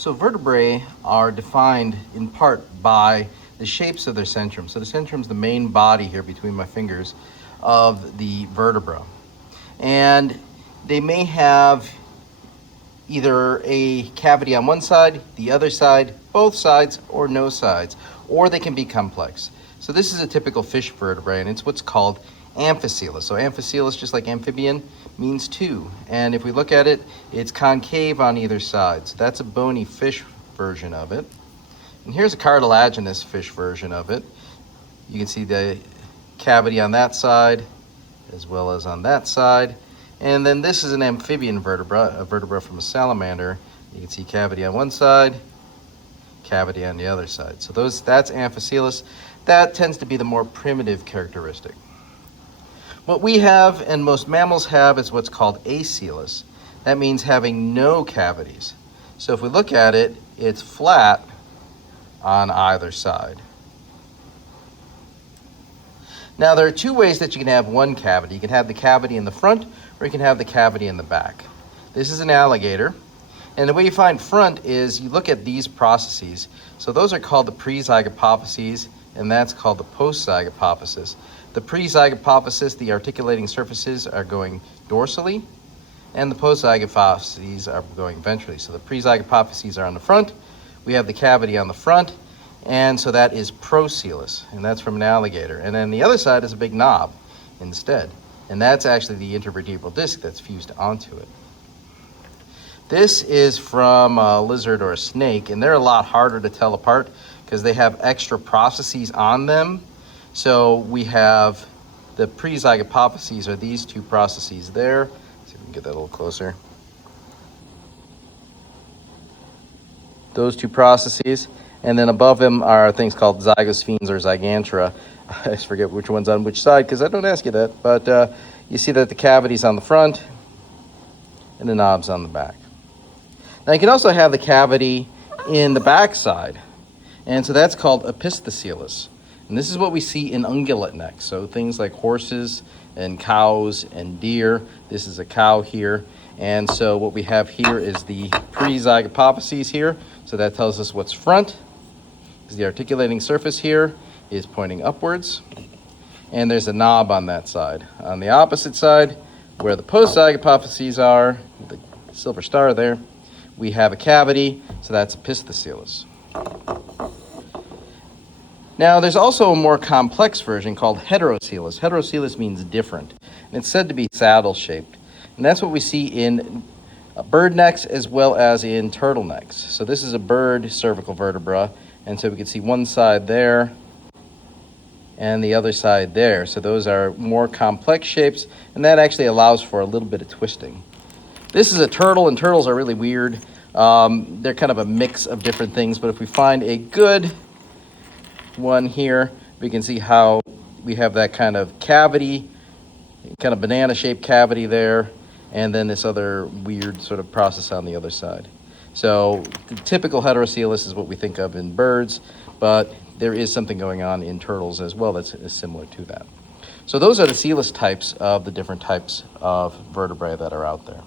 So vertebrae are defined in part by the shapes of their centrum. So the centrum is the main body here between my fingers of the vertebra. And they may have either a cavity on one side, the other side, both sides, or no sides, or they can be complex. So this is a typical fish vertebrae, and it's what's called amphicoelous. So amphicoelous, just like amphibian, means two. And if we look at it, it's concave on either side. So that's a bony fish version of it. And here's a cartilaginous fish version of it. You can see the cavity on that side as well as on that side. And then this is an amphibian vertebra, a vertebra from a salamander. You can see cavity on one side, cavity on the other side. So that's amphicoelous. That tends to be the more primitive characteristic. What we have and most mammals have is what's called acoelous. That means having no cavities. So if we look at it, it's flat on either side. Now there are two ways that you can have one cavity. You can have the cavity in the front, or you can have the cavity in the back. This is an alligator. And the way you find front is you look at these processes. So those are called the pre-zygapophyses, and that's called the post-zygapophysis. The pre-zygapophysis, the articulating surfaces are going dorsally, and the post-zygapophyses are going ventrally. So the pre-zygapophyses are on the front. We have the cavity on the front, and so that is procoelous, and that's from an alligator. And then the other side is a big knob instead, and that's actually the intervertebral disc that's fused onto it. This is from a lizard or a snake, and they're a lot harder to tell apart because they have extra processes on them. So we have the pre-zygapophyses are these two processes there. Let's see if we can get that a little closer. Those two processes, and then above them are things called zygosphines or zygantra. I forget which one's on which side because I don't ask you that, but you see that the cavity's on the front and the knob's on the back. Now you can also have the cavity in the back side, and so that's called epistacoelous. And this is what we see in ungulate necks, so things like horses and cows and deer. This is a cow here. And so what we have here is the pre-zygapophyses here. So that tells us what's front. The articulating surface here is pointing upwards. And there's a knob on that side. On the opposite side, where the post-zygapophyses are, the silver star there, we have a cavity, so that's epistacoelous. Now, there's also a more complex version called heterocoelous. Heterocoelous means different, and it's said to be saddle-shaped. And that's what we see in bird necks as well as in turtle necks. So this is a bird cervical vertebra, and so we can see one side there and the other side there. So those are more complex shapes, and that actually allows for a little bit of twisting. This is a turtle, and turtles are really weird. They're kind of a mix of different things, but if we find a good one here, we can see how we have that kind of cavity, kind of banana-shaped cavity there, and then this other weird sort of process on the other side. So the typical heterocoelous is what we think of in birds, but there is something going on in turtles as well that's similar to that. So those are the coelous types of the different types of vertebrae that are out there.